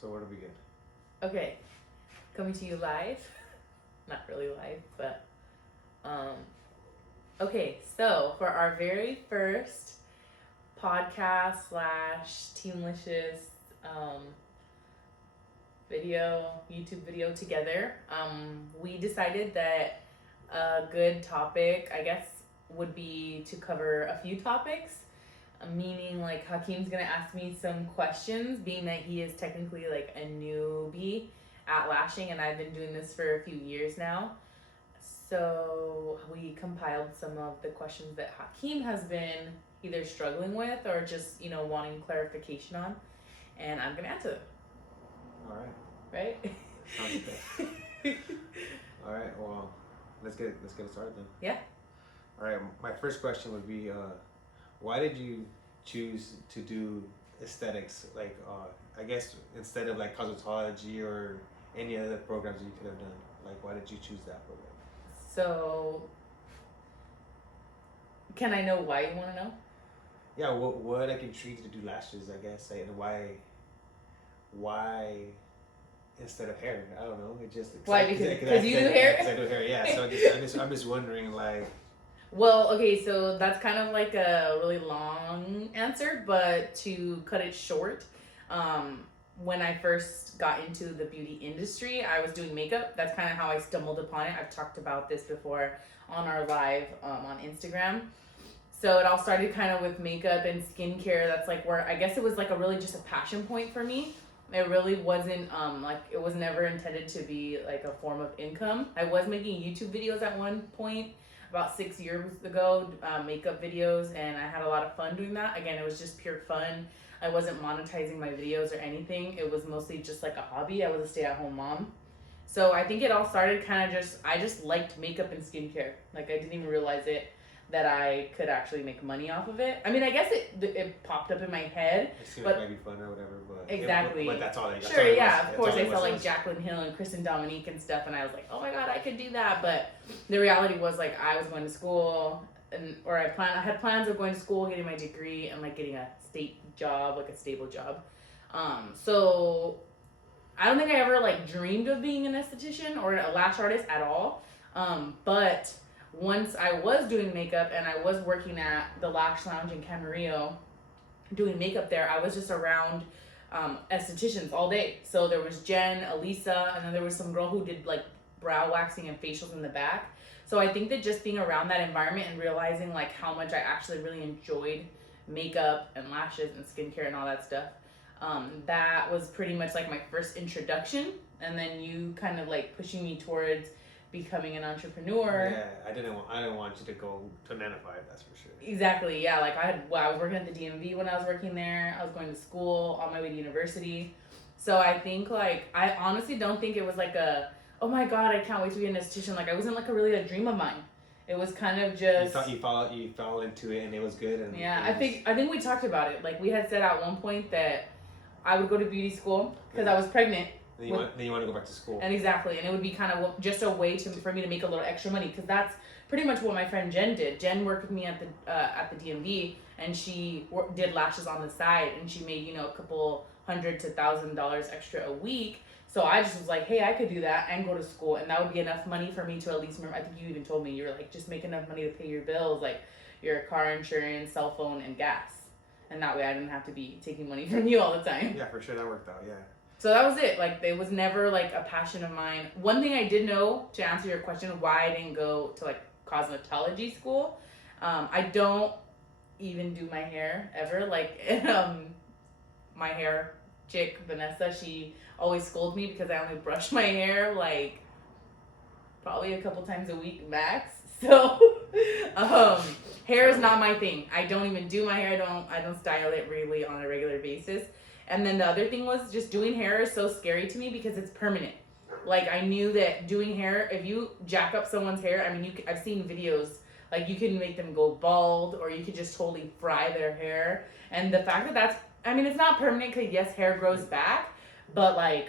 So where do we get? Okay, coming to you live. Not really live, but okay. So for our very first podcast slash Teamlicious YouTube video together, we decided that a good topic, I guess, would be to cover a few topics. Meaning, like, Hakeem's gonna ask me some questions, being that he is technically like a newbie at lashing, and I've been doing this for a few years now. So we compiled some of the questions that Hakeem has been either struggling with or just wanting clarification on, and I'm gonna answer them. All right. Right? Sounds good. All right. Well, let's get it started then. Yeah. All right. My first question would be, why did you choose to do aesthetics? Like, I guess instead of like cosmetology or any other programs you could have done. Like, why did you choose that program? So, can I know why you want to know? Yeah. What like intrigued you to do lashes? I guess, and why instead of hair? I don't know. It just why because you do hair. Because I do hair. Yeah. So I'm just wondering like. Well, okay, so that's kind of like a really long answer, but to cut it short, when I first got into the beauty industry, I was doing makeup. That's kind of how I stumbled upon it. I've talked about this before on our live on Instagram. So it all started kind of with makeup and skincare. That's like where I guess it was like a really just a passion point for me. It really wasn't like it was never intended to be like a form of income. I was making YouTube videos at one point about 6 years ago, makeup videos, and I had a lot of fun doing that. Again, it was just pure fun. I wasn't monetizing my videos or anything. It was mostly just like a hobby. I was a stay-at-home mom. So I think it all started kind of I just liked makeup and skincare. Like, I didn't even realize it that I could actually make money off of it. I mean, I guess it popped up in my head. It seemed but like it might be fun or whatever, but exactly. But that's all. Sure, yeah, of course. I saw like Jaclyn Hill and Kristen Dominique and stuff, and I was like, oh my god, I could do that. But the reality was like I was going to school, I had plans of going to school, getting my degree, and like getting a state job, like a stable job. So I don't think I ever like dreamed of being an esthetician or a lash artist at all. But once I was doing makeup and I was working at the Lash Lounge in Camarillo doing makeup there, I was just around estheticians all day. So there was Jen, Elisa, and then there was some girl who did like brow waxing and facials in the back. So I think that just being around that environment and realizing like how much I actually really enjoyed makeup and lashes and skincare and all that stuff, that was pretty much like my first introduction. And then you kind of like pushing me towards becoming an entrepreneur. Yeah, I didn't want you to go to 9 to 5, that's for sure. Exactly, yeah. Like I was working at the DMV when I was working there. I was going to school on my way to university. So I think like I honestly don't think it was like oh my god, I can't wait to be an esthetician. Like, it wasn't like a dream of mine. It was kind of just you fell into it and it was good. And yeah, I think we talked about it. Like, we had said at one point that I would go to beauty school because I was pregnant. Then you want to go back to school. And exactly, and it would be kind of just a way for me to make a little extra money, because that's pretty much what my friend Jen did. Jen worked with me at the DMV, and she did lashes on the side, and she made a couple $100 to $1,000 extra a week. So I just was like, hey, I could do that and go to school, and that would be enough money for me to at least. I think you even told me you were like, just make enough money to pay your bills, like your car insurance, cell phone, and gas, and that way I didn't have to be taking money from you all the time. Yeah, for sure, that worked out. Yeah. So that was it. Like, it was never like a passion of mine. One thing I did know, to answer your question, why I didn't go to like cosmetology school, I don't even do my hair ever. Like, my hair chick, Vanessa, she always scolds me because I only brush my hair like probably a couple times a week max. So hair is not my thing. I don't even do my hair. I don't style it really on a regular basis. And then the other thing was just doing hair is so scary to me because it's permanent. Like, I knew that doing hair, if you jack up someone's hair, I mean, I've seen videos, like, you can make them go bald, or you could just totally fry their hair. And the fact that it's not permanent, because yes, hair grows back, but like,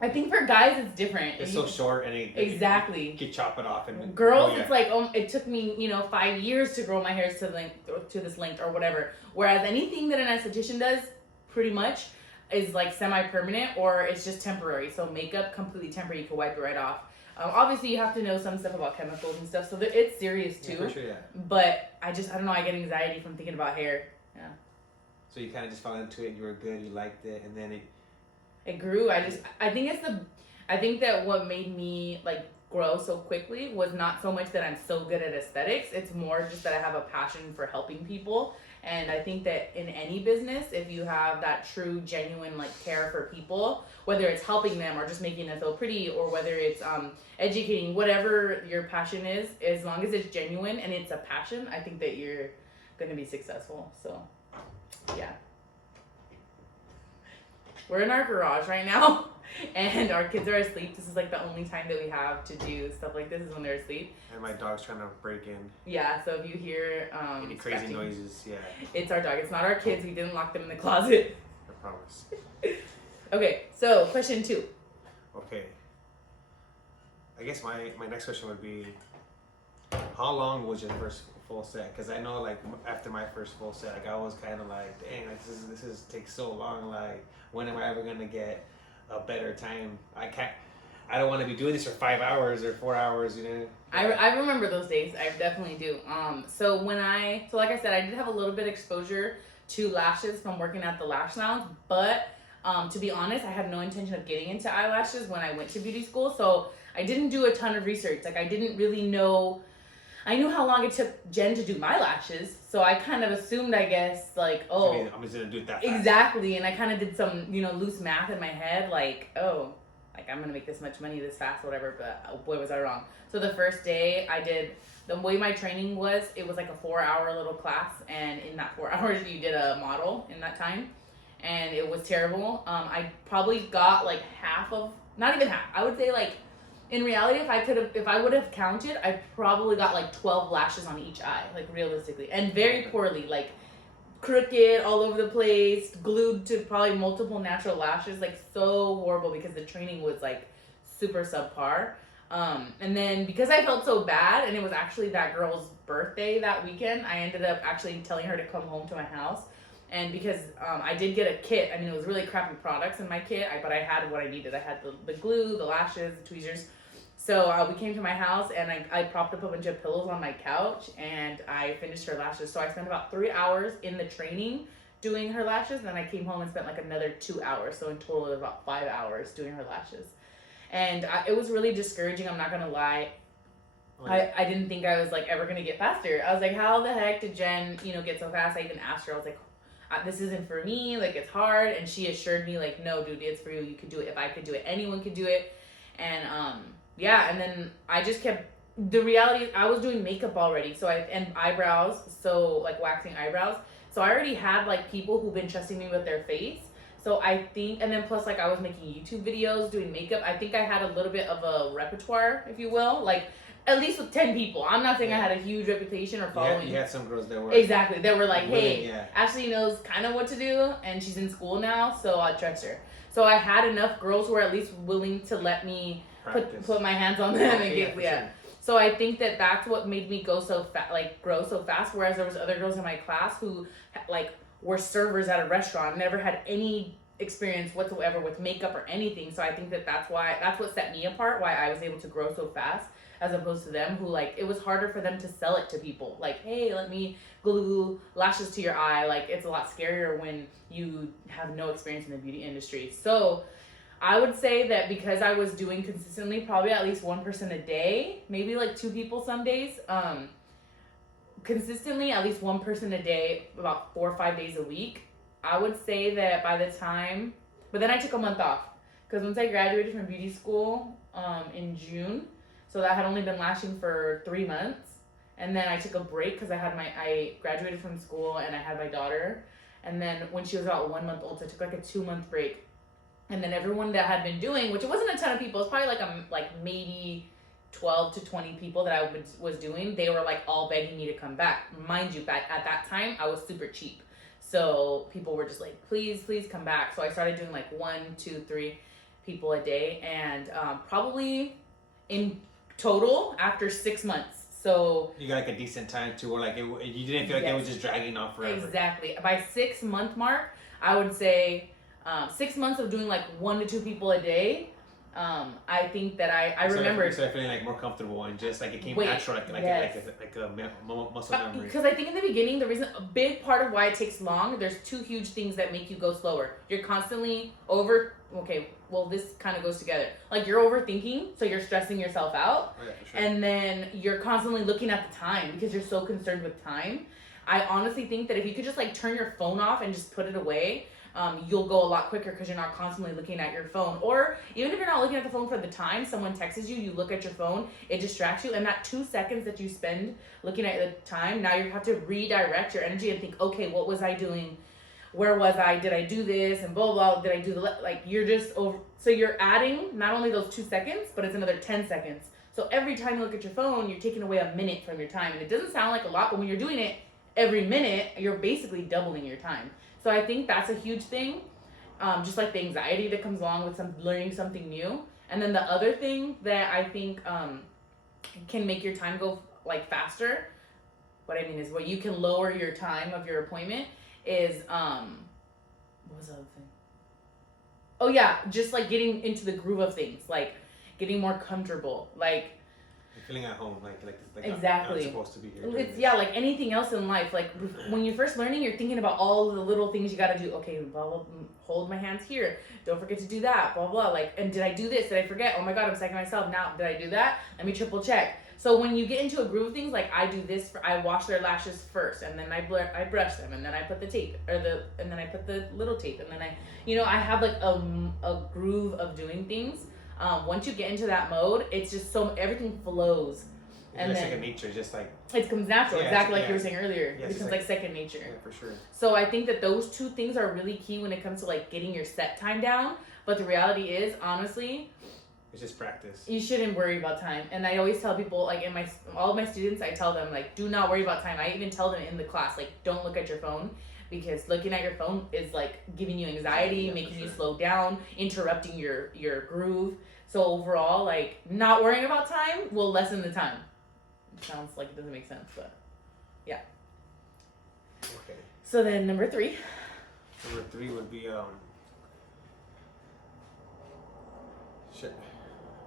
I think for guys it's different. It's so short, and exactly. You can chop it off. And girls, it's like, it took me 5 years to grow my hair to this length or whatever. Whereas anything that an esthetician does, pretty much, is like semi-permanent or it's just temporary. So makeup, completely temporary, you can wipe it right off. Obviously, you have to know some stuff about chemicals and stuff, so it's serious too. Yeah, for sure, yeah. But I don't know, I get anxiety from thinking about hair. Yeah. So you kind of just fell into it, you were good, you liked it, and then it grew. I think that what made me like grow so quickly was not so much that I'm so good at aesthetics. It's more just that I have a passion for helping people. And I think that in any business, if you have that true, genuine like care for people, whether it's helping them or just making them feel pretty, or whether it's educating, whatever your passion is, as long as it's genuine and it's a passion, I think that you're gonna be successful. So, yeah. We're in our garage right now, and our kids are asleep. This is like the only time that we have to do stuff like this is when they're asleep. And my dog's trying to break in. Yeah, so if you hear any crazy scratching noises, yeah. It's our dog. It's not our kids. We didn't lock them in the closet. I promise. Okay, so question 2. Okay. I guess my next question would be, how long was your first full set? Because I know like after my first full set, like I was kind of like, dang, like, this is takes so long. Like, when am I ever gonna get a better time? I don't want to be doing this for 5 hours or 4 hours, you know. I remember those days. I definitely do. So like I said, I did have a little bit of exposure to lashes from working at the lash lounge, but to be honest, I had no intention of getting into eyelashes when I went to beauty school. So I didn't do a ton of research. Like I didn't really know. I knew how long it took Jen to do my lashes, so I kind of assumed, I guess, like, oh, I'm just gonna do it that fast. Exactly, and I kind of did some, loose math in my head, like, oh, like I'm gonna make this much money this fast, whatever. But oh boy, was I wrong. So the first day I did, the way my training was, it was like a 4-hour little class, and in that 4 hours you did a model in that time, and it was terrible. I probably got like not even half. I would say like. In reality, if I would have counted, I probably got like 12 lashes on each eye, like realistically, and very poorly, like crooked all over the place, glued to probably multiple natural lashes, like so horrible because the training was like super subpar. And then because I felt so bad, and it was actually that girl's birthday that weekend, I ended up actually telling her to come home to my house. And because I did get a kit, I mean, it was really crappy products in my kit, but I had what I needed. I had the glue, the lashes, the tweezers. So we came to my house, and I propped up a bunch of pillows on my couch, and I finished her lashes. So I spent about 3 hours in the training doing her lashes, and then I came home and spent like another 2 hours. So in total, it was about 5 hours doing her lashes. And it was really discouraging, I'm not going to lie. I didn't think I was like ever going to get faster. I was like, how the heck did Jen, get so fast? I even asked her, I was like, this isn't for me, like it's hard. And she assured me like, no, dude, it's for you. You could do it. If I could do it, anyone could do it. And yeah, and then I just kept, the reality, I was doing makeup already, and eyebrows, so like waxing eyebrows. So I already had like people who've been trusting me with their face. So I think, and then plus like I was making YouTube videos, doing makeup. I think I had a little bit of a repertoire, if you will, like at least with 10 people. I'm not saying I had a huge reputation or following. You had some girls that were. Exactly. They were like, hey, yeah. Ashley knows kind of what to do, and she's in school now, so I trust her. So I had enough girls who were at least willing to let me put my hands on them and get, yeah. Sure. So I think that's what made me go so grow so fast. Whereas there was other girls in my class who like were servers at a restaurant, never had any experience whatsoever with makeup or anything. So I think that's what set me apart. Why I was able to grow so fast, as opposed to them who like it was harder for them to sell it to people. Like, hey, let me glue lashes to your eye. Like it's a lot scarier when you have no experience in the beauty industry. So I would say that because I was doing consistently, probably at least one person a day, maybe like 2 people some days, consistently at least one person a day, about 4 or 5 days a week. I would say that by the time, but then I took a month off because once I graduated from beauty school in June, so that had only been lashing for 3 months, and then I took a break because I graduated from school and I had my daughter, and then when she was about 1 month old, so I took like a 2-month break. And then everyone that had been doing, which it wasn't a ton of people, it's probably like maybe 12 to 20 people that I was doing, they were like all begging me to come back. Mind you, back at that time, I was super cheap. So people were just like, please come back. So I started doing like 1, 2, 3 people a day. And probably in total, after 6 months. So you got like a decent time too, or like you didn't feel like it was just dragging on forever. Exactly. By 6 month mark, I would say 6 months of doing like 1 to 2 people a day. I think that I remember. You started feeling like more comfortable and just like it came natural, like muscle memory. Because I think in the beginning, a big part of why it takes long, there's 2 huge things that make you go slower. You're constantly this kind of goes together. Like you're overthinking, so you're stressing yourself out. Oh, yeah, for sure. And then you're constantly looking at the time because you're so concerned with time. I honestly think that if you could just like turn your phone off and just put it away, you'll go a lot quicker because you're not constantly looking at your phone. Or even if you're not looking at the phone for the time, someone texts you, you look at your phone, it distracts you, and that 2 seconds that you spend looking at the time, now you have to redirect your energy and think, okay, what was I doing? Where was I? Did I do this? And blah, blah, did I do you're just over. So you're adding not only those 2 seconds, but it's another 10 seconds. So every time you look at your phone, you're taking away a minute from your time. And it doesn't sound like a lot, but when you're doing it every minute, you're basically doubling your time. So I think that's a huge thing, just like the anxiety that comes along with learning something new. And then the other thing that I think can make your time go like faster, what I mean is you can lower your time of your appointment is, what was the other thing? Oh yeah, just like getting into the groove of things, like getting more comfortable, like feeling at home, like exactly. I'm supposed to be here. It's like anything else in life. Like when you're first learning, you're thinking about all the little things you got to do. Okay, blah, blah, hold my hands here. Don't forget to do that. Blah blah. Like, and did I do this? Did I forget? Oh my God, I'm psyching myself now. Did I do that? Let me triple check. So when you get into a groove of things, like I do this, I wash their lashes first, and then I brush them, and then I put the tape, and then I put the little tape, and then I have like a groove of doing things. Once you get into that mode, it's just everything flows. And then second nature, just like it comes natural, exactly like you were saying earlier. Yeah, it becomes like second nature. Yeah, for sure. So I think that those 2 things are really key when it comes to like getting your set time down. But the reality is, honestly, it's just practice. You shouldn't worry about time. And I always tell people, like all of my students, I tell them like, do not worry about time. I even tell them in the class, like, don't look at your phone. Because looking at your phone is like giving you anxiety, making you slow down, interrupting your groove. So overall, like not worrying about time will lessen the time. It sounds like it doesn't make sense, but yeah. Okay. So then number 3. Number 3 would be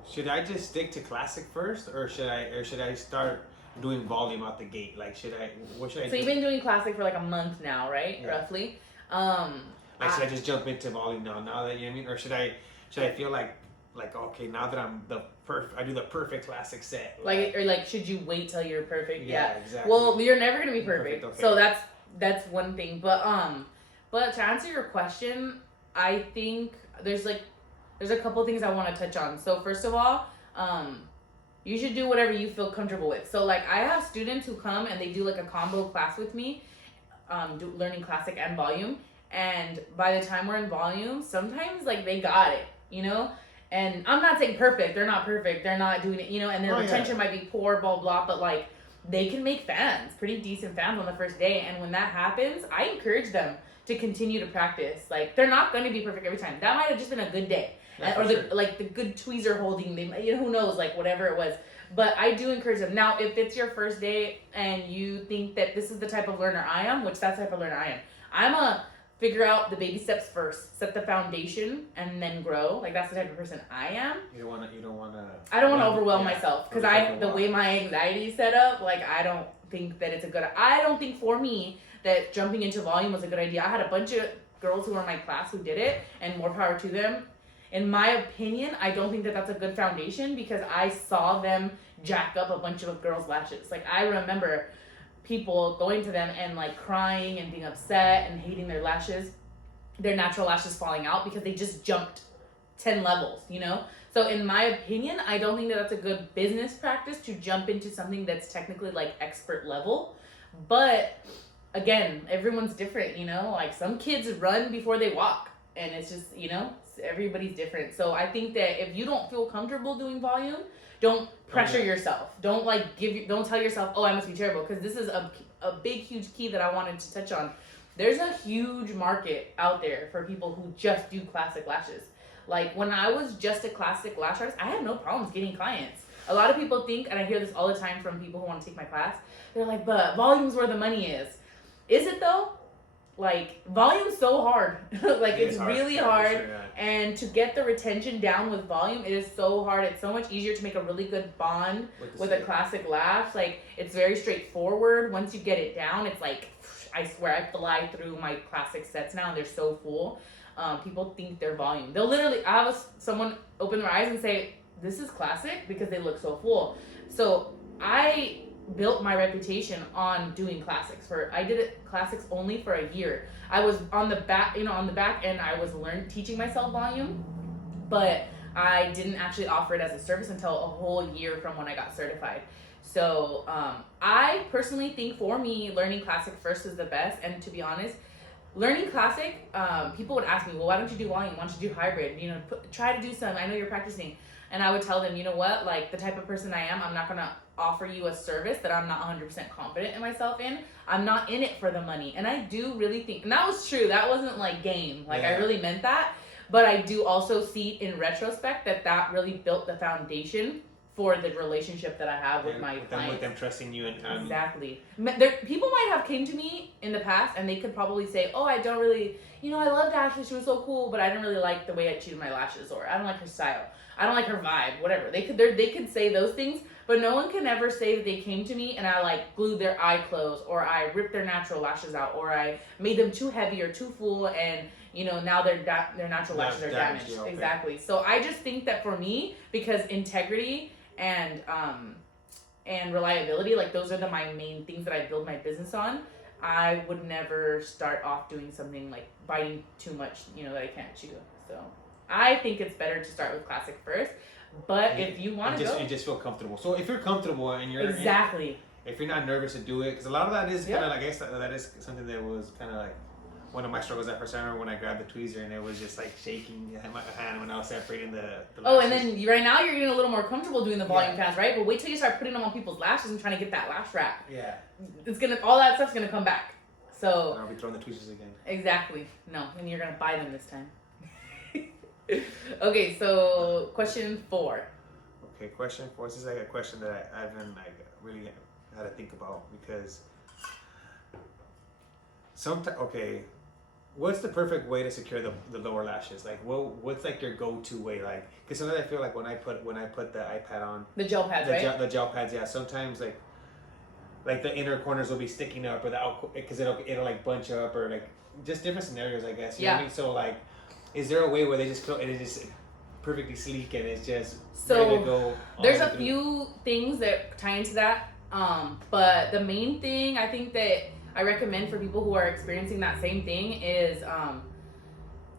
should I just stick to classic first, or should I start doing volume out the gate? Like what should I do? So you've been doing classic for like a month now, right? Yeah. Roughly. Should I just jump into volume now that you know what I mean? Or should I feel like okay, now that I'm I do the perfect classic set. Should you wait till you're perfect? Yeah, exactly. Well, you're never gonna be perfect. Okay. So that's one thing. But to answer your question, I think there's a couple things I want to touch on. So first of all, you should do whatever you feel comfortable with. So like I have students who come and they do like a combo class with me, learning classic and volume. And by the time we're in volume, sometimes like they got it, And I'm not saying perfect. They're not perfect. They're not doing it, and their retention might be poor, blah, blah. But like they can make fans, pretty decent fans on the first day. And when that happens, I encourage them to continue to practice. Like they're not going to be perfect every time. That might have just been a good day. Or the good tweezer holding, who knows, like whatever it was. But I do encourage them. Now, if it's your first day and you think that this is the type of learner I am, which that's the type of learner I am, I'm a figure out the baby steps first, set the foundation, and then grow. Like that's the type of person I am. You don't want to. I don't want to overwhelm myself because the way my anxiety is set up, like I don't think that it's I don't think for me that jumping into volume was a good idea. I had a bunch of girls who were in my class who did it, and more power to them. In my opinion, I don't think that that's a good foundation because I saw them jack up a bunch of girls' lashes. Like I remember people going to them and like crying and being upset and hating their lashes, their natural lashes falling out because they just jumped 10 levels, So in my opinion, I don't think that that's a good business practice to jump into something that's technically like expert level. But again, everyone's different, like some kids run before they walk and it's just, everybody's different. So I think that if you don't feel comfortable doing volume, don't pressure yourself. Don't don't tell yourself, oh, I must be terrible. Because this is a big, huge key that I wanted to touch on. There's a huge market out there for people who just do classic lashes. Like when I was just a classic lash artist, I had no problems getting clients. A lot of people think, and I hear this all the time from people who want to take my class, they're like, but volume's where the money is. Is it though? like volume's so hard. Like it's hard. really Yeah, hard. sure, yeah. And to get the retention down with volume, it is so hard. It's so much easier to make a really good bond with a classic lash. Like it's very straightforward. Once you get it down, it's like, I swear I fly through my classic sets now and they're so full. People think they're volume. They'll literally, I have someone open their eyes and say, this is classic, because they look so full. So I built my reputation on doing classics. I did it classics only for a year. I was on the back end, I was teaching myself volume, but I didn't actually offer it as a service until a whole year from when I got certified. So I personally think for me, learning classic first is the best. And to be honest, learning classic, people would ask me, well, why don't you do volume? Why don't you do hybrid? You know, try to do some. I know you're practicing. And I would tell them, you know what, like the type of person I am, I'm not going to offer you a service that I'm not 100% confident in myself in. I'm not in it for the money. And I do really think, and that was true. That wasn't like game. Like I really meant that. But I do also see in retrospect that really built the foundation for the relationship that I have with my clients. With them trusting you and exactly. People might have came to me in the past and they could probably say, oh, I don't really, I loved Ashley, she was so cool, but I didn't really like the way I treated my lashes, or I don't like her style, I don't like her vibe, whatever. They could say those things, but no one can ever say that they came to me and I like glued their eye closed, or I ripped their natural lashes out, or I made them too heavy or too full, and now their natural lashes are damaged. Okay. Exactly. So I just think that for me, because integrity and reliability, like those are my main things that I build my business on, I would never start off doing something like biting too much, that I can't chew. So I think it's better to start with classic first, but if you want to go, you just feel comfortable. So if you're comfortable and you're if you're not nervous to do it, because a lot of that is kind of like, I guess that is something that was kind of like one of my struggles at first. I remember when I grabbed the tweezer and it was just like shaking my hand when I was separating the lashes. And then right now you're getting a little more comfortable doing the volume pads, right? But wait till you start putting them on people's lashes and trying to get that lash wrap. Yeah. All that stuff's gonna come back. So. And I'll be throwing the tweezers again. Exactly. No, and you're gonna buy them this time. Okay, so question 4. Okay, question 4. This is like a question that I haven't really had to think about, because what's the perfect way to secure the lower lashes? Like, what's like your go-to way? Like, because sometimes I feel like when I put the iPad on, the gel pads, right? The gel pads, yeah. Sometimes like the inner corners will be sticking up, or because it'll like bunch up, or like just different scenarios, I guess. You know what I mean? So like, is there a way where they just feel it is just perfectly sleek and it's just ready to go? There's a few things that tie into that, but the main thing I think that I recommend for people who are experiencing that same thing is,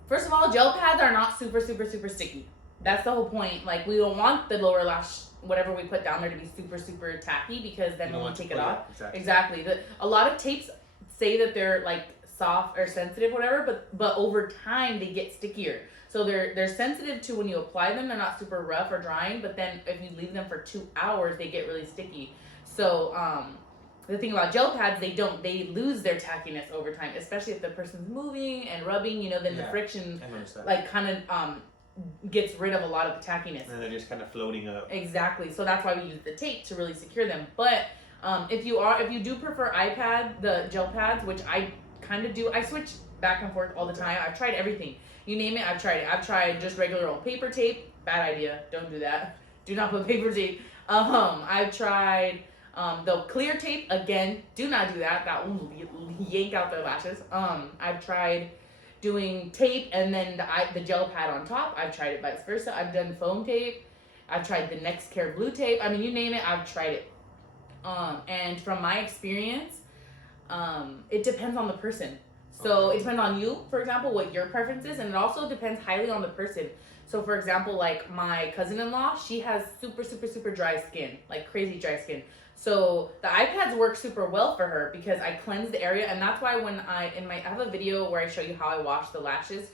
first of all, gel pads are not super, super, super sticky. That's the whole point. Like, we don't want the lower lash, whatever we put down there, to be super, super tacky, because then when we take it off. Exactly. A lot of tapes say that they're like soft or sensitive, whatever, but over time they get stickier. So they're sensitive to when you apply them, they're not super rough or drying, but then if you leave them for 2 hours, they get really sticky. So, the thing about gel pads, they lose their tackiness over time, especially if the person's moving and rubbing, then the friction like kind of gets rid of a lot of the tackiness. And they're just kind of floating up. Exactly. So that's why we use the tape to really secure them. But if you do prefer the gel pads, which I kind of do, I switch back and forth all the time. I've tried everything. You name it, I've tried it. I've tried just regular old paper tape. Bad idea. Don't do that. Do not put paper tape. I've tried the clear tape. Again, do not do that. That will yank out their lashes. I've tried doing tape and then the gel pad on top. I've tried it vice versa. I've done foam tape. I've tried the Next Care Blue tape. I mean, you name it, I've tried it. And from my experience, it depends on the person. So it depends on you, for example, what your preference is, and it also depends highly on the person. So for example, like my cousin-in-law, she has super, super, super dry skin, like crazy dry skin. So the iPads work super well for her because I cleanse the area, and that's why when I have a video where I show you how I wash the lashes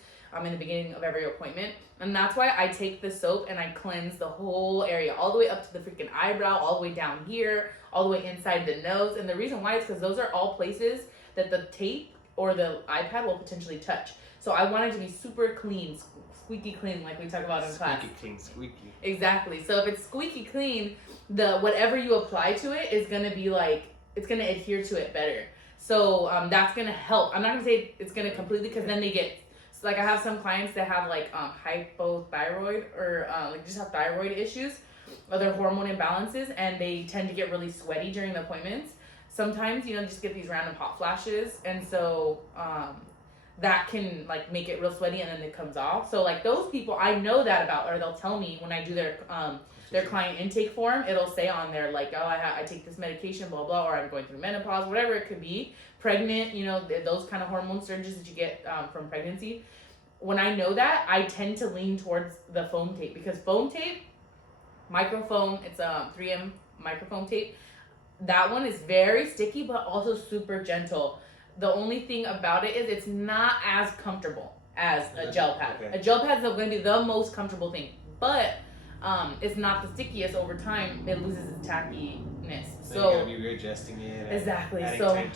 in the beginning of every appointment, and that's why I take the soap and I cleanse the whole area, all the way up to the freaking eyebrow, all the way down here, all the way inside the nose. And the reason why is because those are all places that the tape or the iPad will potentially touch. So I want it to be super clean, squeaky clean, like we talk about in class. Squeaky clean, squeaky. Exactly. So if it's squeaky clean, whatever you apply to it is gonna be like, it's gonna adhere to it better. So that's gonna help. I'm not gonna say it's gonna completely, because then they get, so like I have some clients that have like hypothyroid, or like just have thyroid issues, other hormone imbalances, and they tend to get really sweaty during the appointments. Sometimes, just get these random hot flashes, and so that can like make it real sweaty, and then it comes off. So like those people, I know that about, or they'll tell me when I do their client intake form. It'll say on there like, oh, I take this medication, blah blah, or I'm going through menopause, whatever it could be, pregnant, those kind of hormone surges that you get from pregnancy. When I know that, I tend to lean towards the foam tape, because foam tape, microfoam, it's 3M microfoam tape. That one is very sticky, but also super gentle. The only thing about it is it's not as comfortable as a gel pad. Okay. A gel pad is going to be the most comfortable thing, but it's not the stickiest. Over time, it loses its tackiness. So you gotta be readjusting it. Exactly. So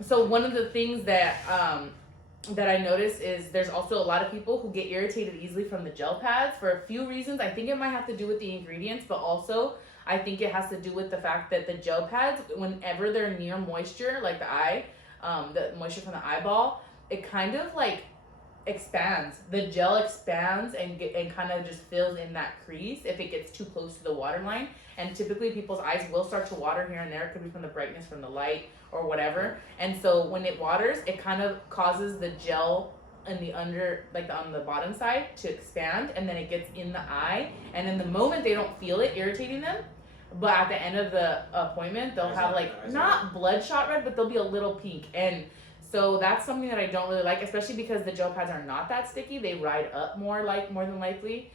so one of the things that I notice is there's also a lot of people who get irritated easily from the gel pads for a few reasons. I think it might have to do with the ingredients, but also I think it has to do with the fact that the gel pads, whenever they're near moisture, like the eye, the moisture from the eyeball, it kind of like expands. The gel expands and kind of just fills in that crease if it gets too close to the water line. And typically people's eyes will start to water here and there. It could be from the brightness from the light or whatever. And so when it waters, it kind of causes the gel in the on the bottom side to expand, and then it gets in the eye. And in the moment they don't feel it irritating them, but at the end of the appointment they'll have like not bloodshot red, but they'll be a little pink. And so that's something that I don't really like, especially because the gel pads are not that sticky. They ride up more than likely.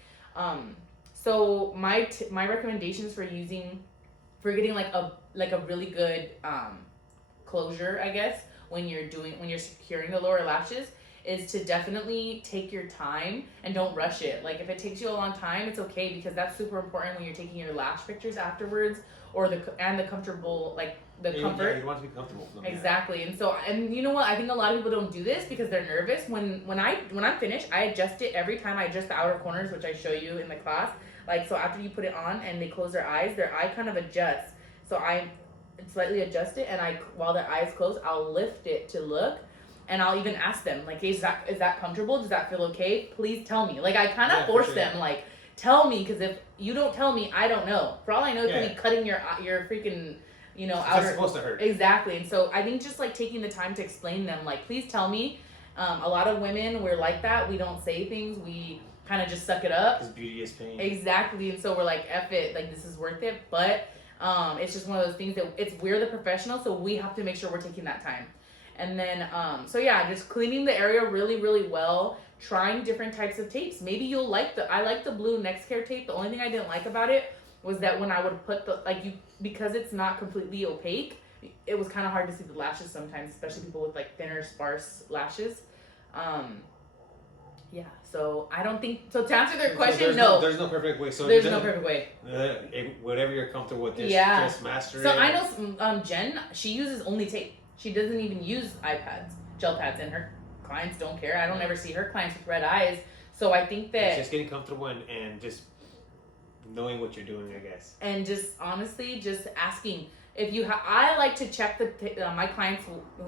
So my recommendations for getting like a really good closure, I guess, when you're securing the lower lashes, is to definitely take your time and don't rush it. Like if it takes you a long time, it's okay, because that's super important when you're taking your lash pictures afterwards, or the comfortable, like the comfort. Yeah, you want to be comfortable for them. Exactly. And so, and you know what? I think a lot of people don't do this because they're nervous. When I'm finished, I adjust it every time. I adjust the outer corners, which I show you in the class. Like, so after you put it on and they close their eye kind of adjusts. So I slightly adjust it, and while their eyes closed, I'll lift it to look. And I'll even ask them, like, hey, is that comfortable? Does that feel okay? Please tell me. Like, I kind of force them, like, tell me, because if you don't tell me, I don't know. For all I know, it could be cutting your freaking, outer. It's supposed to hurt. Exactly. And so I think just, like, taking the time to explain them, like, please tell me. A lot of women, we're like that. We don't say things. We kind of just suck it up. Because beauty is pain. Exactly. And so we're like, F it. Like, this is worth it. But it's just one of those things that we're the professional, so we have to make sure we're taking that time. And then, just cleaning the area really, really well, trying different types of tapes. Maybe you'll like I like the blue NextCare tape. The only thing I didn't like about it was that when I would put because it's not completely opaque, it was kind of hard to see the lashes sometimes, especially people with like thinner, sparse lashes. So I don't think, so to answer their question, there's no perfect way. So there's no perfect way. Whatever you're comfortable with, just master it. So I know Jen, she uses only tape. She doesn't even use gel pads, and her clients don't care. I don't ever see her clients with red eyes. So I think that it's just getting comfortable and just knowing what you're doing, I guess. And just honestly, just asking. I like to check my clients,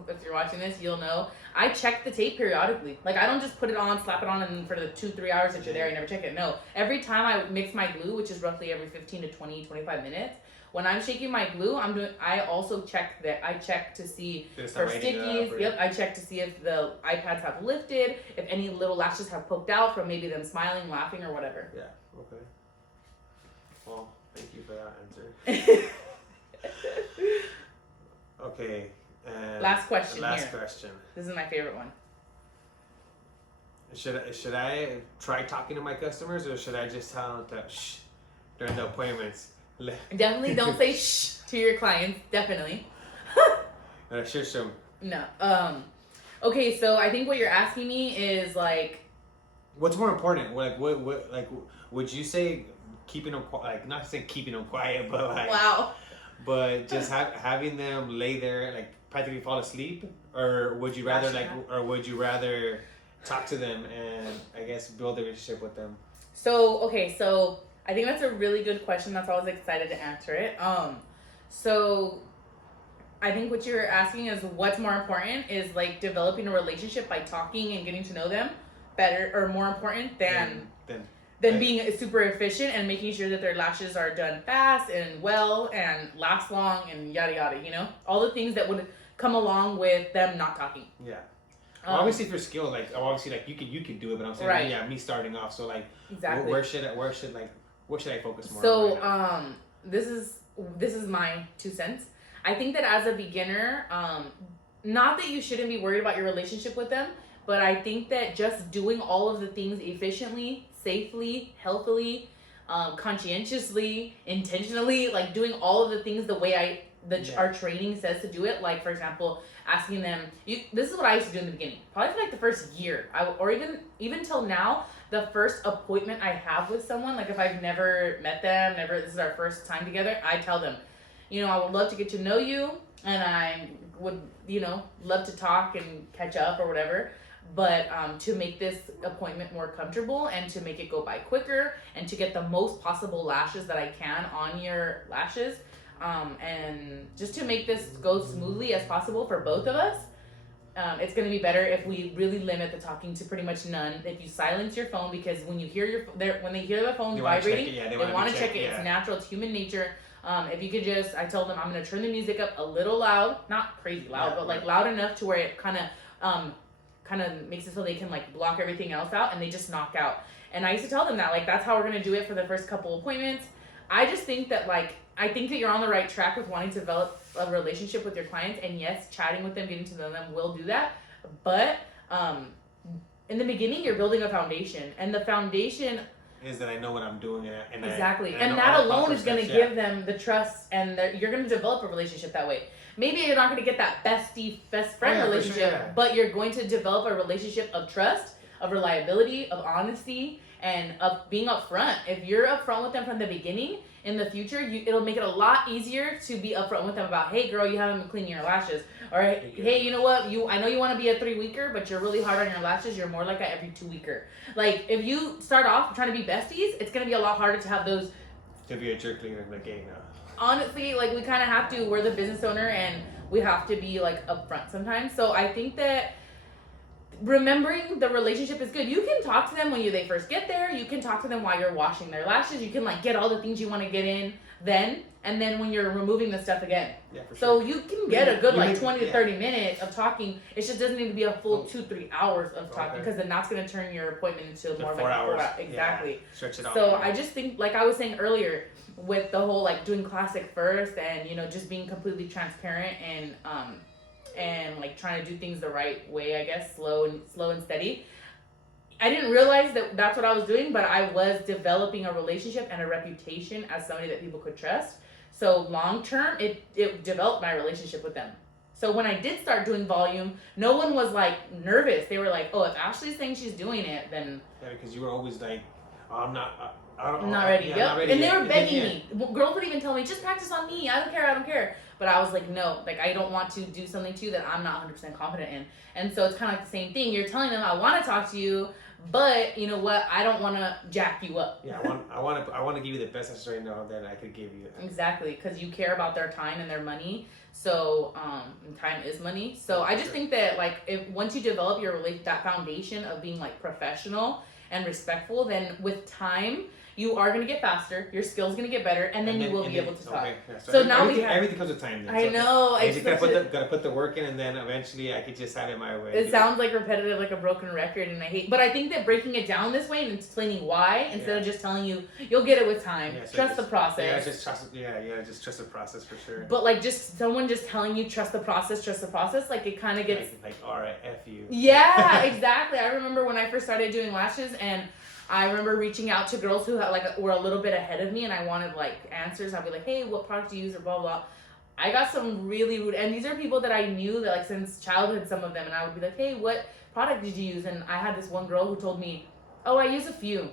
if you're watching this, you'll know, I check the tape periodically. Like, I don't just put it on, slap it on, and for the 2-3 hours that you're there, I never check it. No. Every time I mix my glue, which is roughly every 15 to 25 minutes, when I'm shaking my glue, I also check that. I check to see for stickies. Yep, I check to see if the iPads have lifted, if any little lashes have poked out from maybe them smiling, laughing, or whatever. Yeah, okay. Well, thank you for that answer. Okay. Last question. This is my favorite one. Should I try talking to my customers, or should I just tell them to shh during the appointments? Definitely don't say shh to your clients. Definitely. Shush them. No. Okay, so I think what you're asking me is like, what's more important? Like, what like, would you say keeping them like, not saying keeping them quiet, but like, wow. But just having them lay there, like, practically fall asleep, or would you rather talk to them and, I guess, build a relationship with them? So I think that's a really good question. That's why I was excited to answer it. So I think what you're asking is what's more important is like developing a relationship by talking and getting to know them better, or more important than being super efficient and making sure that their lashes are done fast and well and last long and yada yada, you know, all the things that would come along with them not talking. Yeah. Well, obviously for skill, like obviously like you can do it, but I'm saying right. Yeah, me starting off, so like exactly where should I focus more so on right now? this is my 2 cents. I think that as a beginner, not that you shouldn't be worried about your relationship with them, but I think that just doing all of the things efficiently, safely, healthily, conscientiously, intentionally, like doing all of the things the way our training says to do it. Like, for example, asking them, this is what I used to do in the beginning, probably for like the first year, or even till now, the first appointment I have with someone, like if I've never met them, this is our first time together, I tell them, you know, I would love to get to know you, and I would, you know, love to talk and catch up or whatever. But to make this appointment more comfortable and to make it go by quicker and to get the most possible lashes that I can on your lashes, and just to make this go smoothly as possible for both of us, it's going to be better if we really limit the talking to pretty much none. If you silence your phone, because when you hear when they hear the phone vibrating, they want to check it. It's natural. It's human nature. If you could just, I told them I'm going to turn the music up a little loud, not crazy loud, but like loud enough to where it kind of makes it so they can like block everything else out, and they just knock out. And I used to tell them that, like, that's how we're going to do it for the first couple appointments. I just think that, like, I think that you're on the right track with wanting to develop a relationship with your clients, and yes, chatting with them, getting to know them will do that. But in the beginning, you're building a foundation, and the foundation is that I know what I'm doing, exactly, and that alone is going to give them the trust, and you're going to develop a relationship that way. Maybe you're not going to get that best friend relationship, but you're going to develop a relationship of trust, of reliability, of honesty, and of being upfront. If you're upfront with them from the beginning, in the future, it'll make it a lot easier to be upfront with them about, hey girl, you haven't been cleaning your lashes. Or hey, you know what? I know you want to be a 3-weeker, but you're really hard on your lashes. You're more like a every 2-weeker. Like, if you start off trying to be besties, it's gonna be a lot harder to have those. To be a jerk leader in the game now. Honestly, like, we kind of have to. We're the business owner, and we have to be like upfront sometimes. So I think that remembering the relationship is good. You can talk to them when they first get there. You can talk to them while you're washing their lashes. You can like get all the things you want to get in then, and then when you're removing the stuff again. Yeah, for sure. So you can get a good 20 to 30 minutes of talking. It just doesn't need to be a full 2-3 hours of talking, because then that's going to turn your appointment into more 4 hours. Exactly. Yeah. Stretch it out. So I just think, like I was saying earlier, with the whole like doing classic first, and you know, just being completely transparent and like trying to do things the right way, I guess, slow and steady. I didn't realize that that's what I was doing, but I was developing a relationship and a reputation as somebody that people could trust. So long term, it developed my relationship with them. So when I did start doing volume, no one was like nervous. They were like, oh, if Ashley's saying she's doing it, then... Yeah, because you were always like, oh, I'm not ready. Yeah, Yep. not ready and yet. They were begging me. Girls would even tell me, just practice on me. I don't care. But I was like, no, like, I don't want to do something to you that I'm not 100% confident in. And so it's kind of like the same thing. You're telling them, I want to talk to you, but you know what? I don't want to jack you up. Yeah, I want to give you the best answer right now that I could give you. Exactly, because you care about their time and their money. So time is money. So I just think that, like, if once you develop that foundation of being like professional and respectful, then with time you are going to get faster, your skill's going to get better, and then you will be able to talk. Okay, yeah, so now everything comes with time. Then. I know. You gotta put the work in, and then eventually I could just have it my way. It sounds like repetitive, like a broken record, and but I think that breaking it down this way and explaining why, instead of just telling you, you'll get it with time. Yeah, so trust the process. Yeah, just trust. Yeah, just trust the process for sure. But like, just someone just telling you trust the process, like it kind of gets like all right, F you. Yeah, exactly. I remember when I first started doing lashes, and I remember reaching out to girls who were a little bit ahead of me, and I wanted like answers. I'd be like, hey, what product do you use, or blah blah. I got some really rude, and these are people that I knew that like since childhood, some of them, and I would be like, hey, what product did you use? And I had this one girl who told me, oh, I use a few,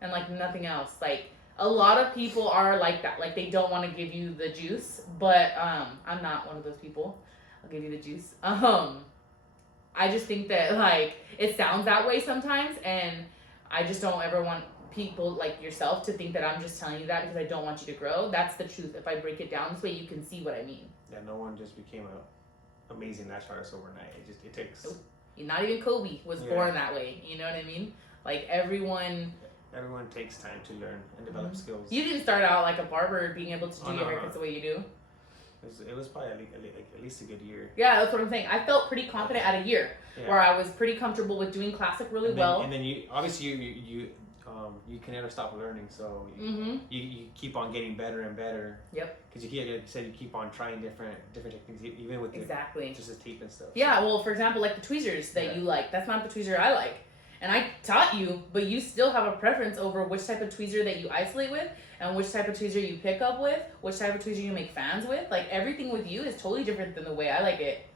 and like nothing else. Like, a lot of people are like that. Like, they don't want to give you the juice, but I'm not one of those people. I'll give you the juice. I just think that like it sounds that way sometimes, and I just don't ever want people like yourself to think that I'm just telling you that because I don't want you to grow. That's the truth. If I break it down this way, you can see what I mean. Yeah, no one just became a amazing lash artist overnight. It takes. Nope. Not even Kobe was born that way. You know what I mean? Like everyone takes time to learn and develop skills. You didn't start out like a barber being able to do your haircuts the way you do. It was probably at least a good year. Yeah, that's what I'm saying. I felt pretty confident at a year where I was pretty comfortable with doing classic really well. And then you obviously you can never stop learning, so you keep on getting better and better. Yep. Because you keep on trying different techniques, even with just the tape and stuff. Yeah. Well, for example, like the tweezers that you like, that's not the tweezer I like. And I taught you, but you still have a preference over which type of tweezer that you isolate with and which type of tweezer you pick up with, which type of tweezer you make fans with. Like, everything with you is totally different than the way I like it.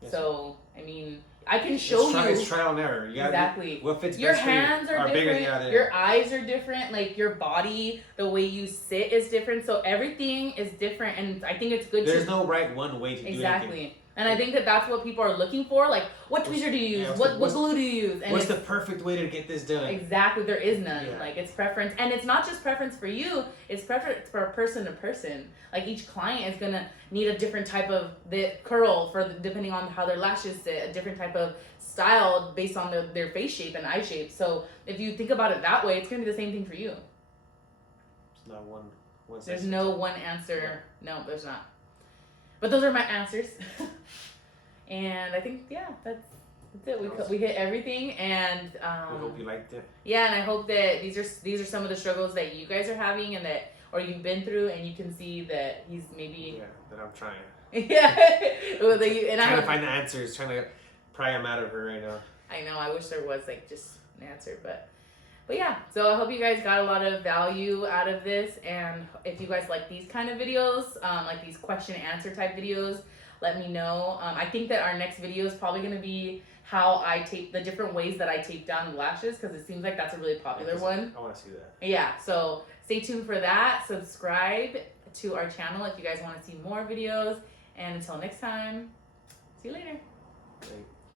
Yes. So, I mean, I can show you. It's trial and error. Exactly. What fits your best hands for you are different. Bigger, your eyes are different. Like, your body, the way you sit is different. So, everything is different. And I think it's good There's no right one way to do anything. Exactly. And I think that that's what people are looking for. Like, what tweezer do you use? What glue do you use? And what's the perfect way to get this done? Exactly. There is none. Yeah. Like, it's preference. And it's not just preference for you. It's preference for person to person. Like, each client is going to need a different type of the curl depending on how their lashes sit, a different type of style based on their face shape and eye shape. So, if you think about it that way, it's going to be the same thing for you. It's not one There's no one answer. Yeah. No, there's not. But those are my answers. And I think, that's it. We hit everything, and we hope you liked it. Yeah, and I hope that these are some of the struggles that you guys are having and or you've been through, and you can see that he's maybe that I'm trying. Well, trying to find the answers, trying to pry them out of her right now. I know. I wish there was like just an answer, but yeah, so I hope you guys got a lot of value out of this, and if you guys like these kind of videos, like these question and answer type videos, let me know. I think that our next video is probably going to be how I tape, the different ways that I tape down the lashes, because it seems like that's a really popular one. I want to see that. Yeah, so stay tuned for that. Subscribe to our channel if you guys want to see more videos, and until next time, see you later. Great.